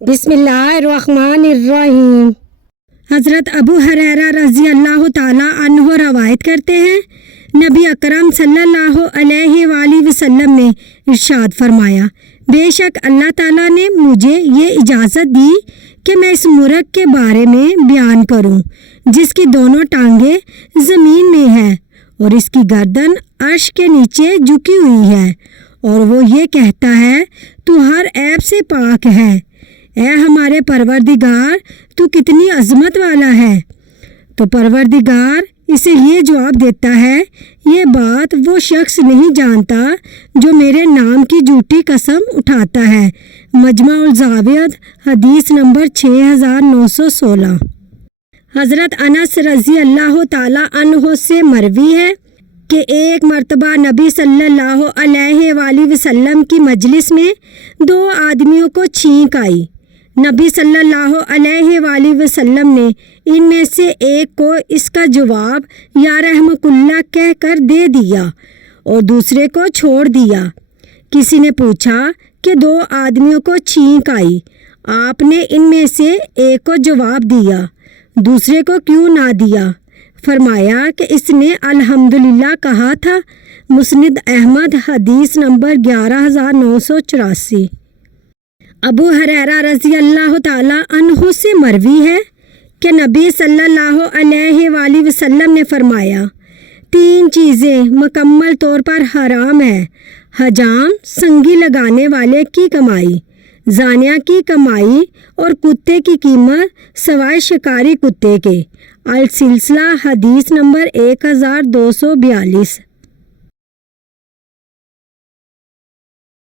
بسم اللہ الرحمن الرحیم۔ حضرت ابو ہریرہ رضی اللہ تعالیٰ عنہ روایت کرتے ہیں، نبی اکرم صلی اللہ علیہ وآلہ وسلم نے ارشاد فرمایا، بے شک اللہ تعالیٰ نے مجھے یہ اجازت دی کہ میں اس مرغ کے بارے میں بیان کروں جس کی دونوں ٹانگیں زمین میں ہیں اور اس کی گردن عرش کے نیچے جھکی ہوئی ہے، اور وہ یہ کہتا ہے تو ہر عیب سے پاک ہے، اے ہمارے پروردگار تو کتنی عظمت والا ہے۔ تو پروردگار اسے یہ جواب دیتا ہے، یہ بات وہ شخص نہیں جانتا جو میرے نام کی جھوٹی قسم اٹھاتا ہے۔ مجمع الزاویہ حدیث نمبر 6916۔ حضرت انس رضی اللہ تعالیٰ عنہ سے مروی ہے کہ ایک مرتبہ نبی صلی اللہ علیہ وآلہ وسلم کی مجلس میں 2 آدمیوں کو چھینک آئی۔ نبی صلی اللہ علیہ وآلہ وسلم نے ان میں سے ایک کو اس کا جواب یا رحمک اللہ کہہ کر دے دیا اور دوسرے کو چھوڑ دیا۔ کسی نے پوچھا کہ 2 آدمیوں کو چھینک آئی، آپ نے ان میں سے ایک کو جواب دیا، دوسرے کو کیوں نہ دیا؟ فرمایا کہ اس نے الحمدللہ کہا تھا۔ مسند احمد حدیث نمبر 11984۔ ابو ہریرہ رضی اللہ تعالیٰ عنہ سے مروی ہے کہ نبی صلی اللہ علیہ وآلہ وسلم نے فرمایا، 3 چیزیں مکمل طور پر حرام ہیں، حجام، سنگی لگانے والے کی کمائی، زانیہ کی کمائی اور کتے کی قیمت سوائے شکاری کتے کے۔ السلسلہ حدیث نمبر 1242۔